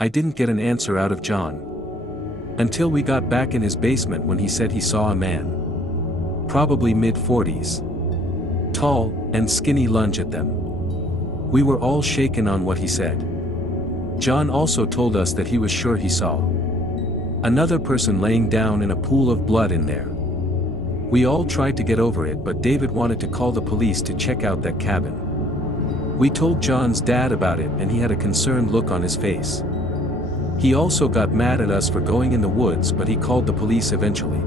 I didn't get an answer out of John. Until we got back in his basement when he said he saw a man. Probably mid-40s. Tall and skinny, lunge at them. We were all shaken on what he said. John also told us that he was sure he saw another person laying down in a pool of blood in there. We all tried to get over it, but David wanted to call the police to check out that cabin. We told John's dad about it and he had a concerned look on his face. He also got mad at us for going in the woods, but he called the police eventually.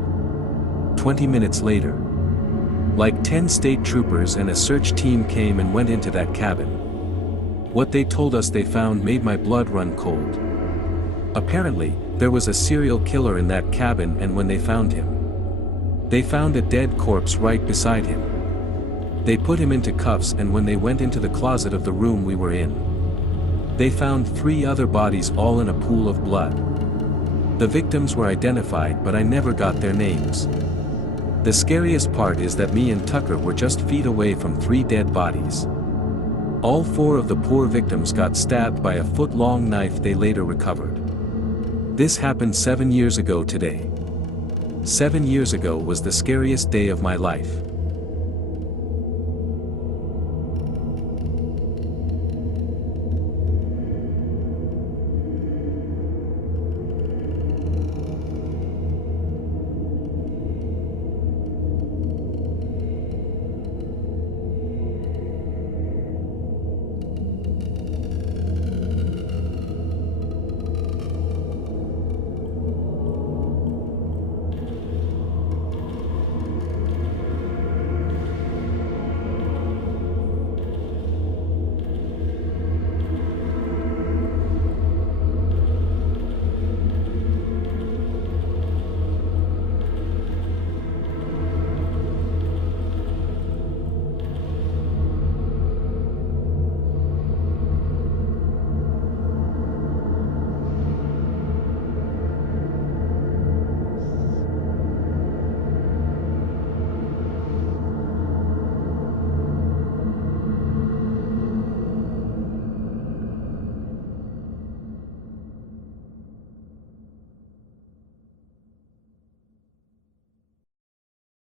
20 minutes later, like 10 state troopers and a search team came and went into that cabin. What they told us they found made my blood run cold. Apparently, there was a serial killer in that cabin, and when they found him, they found a dead corpse right beside him. They put him into cuffs, and when they went into the closet of the room we were in, they found 3 other bodies all in a pool of blood. The victims were identified, but I never got their names. The scariest part is that me and Tucker were just feet away from 3 dead bodies. All 4 of the poor victims got stabbed by a foot-long knife they later recovered. This happened 7 years ago today. 7 years ago was the scariest day of my life.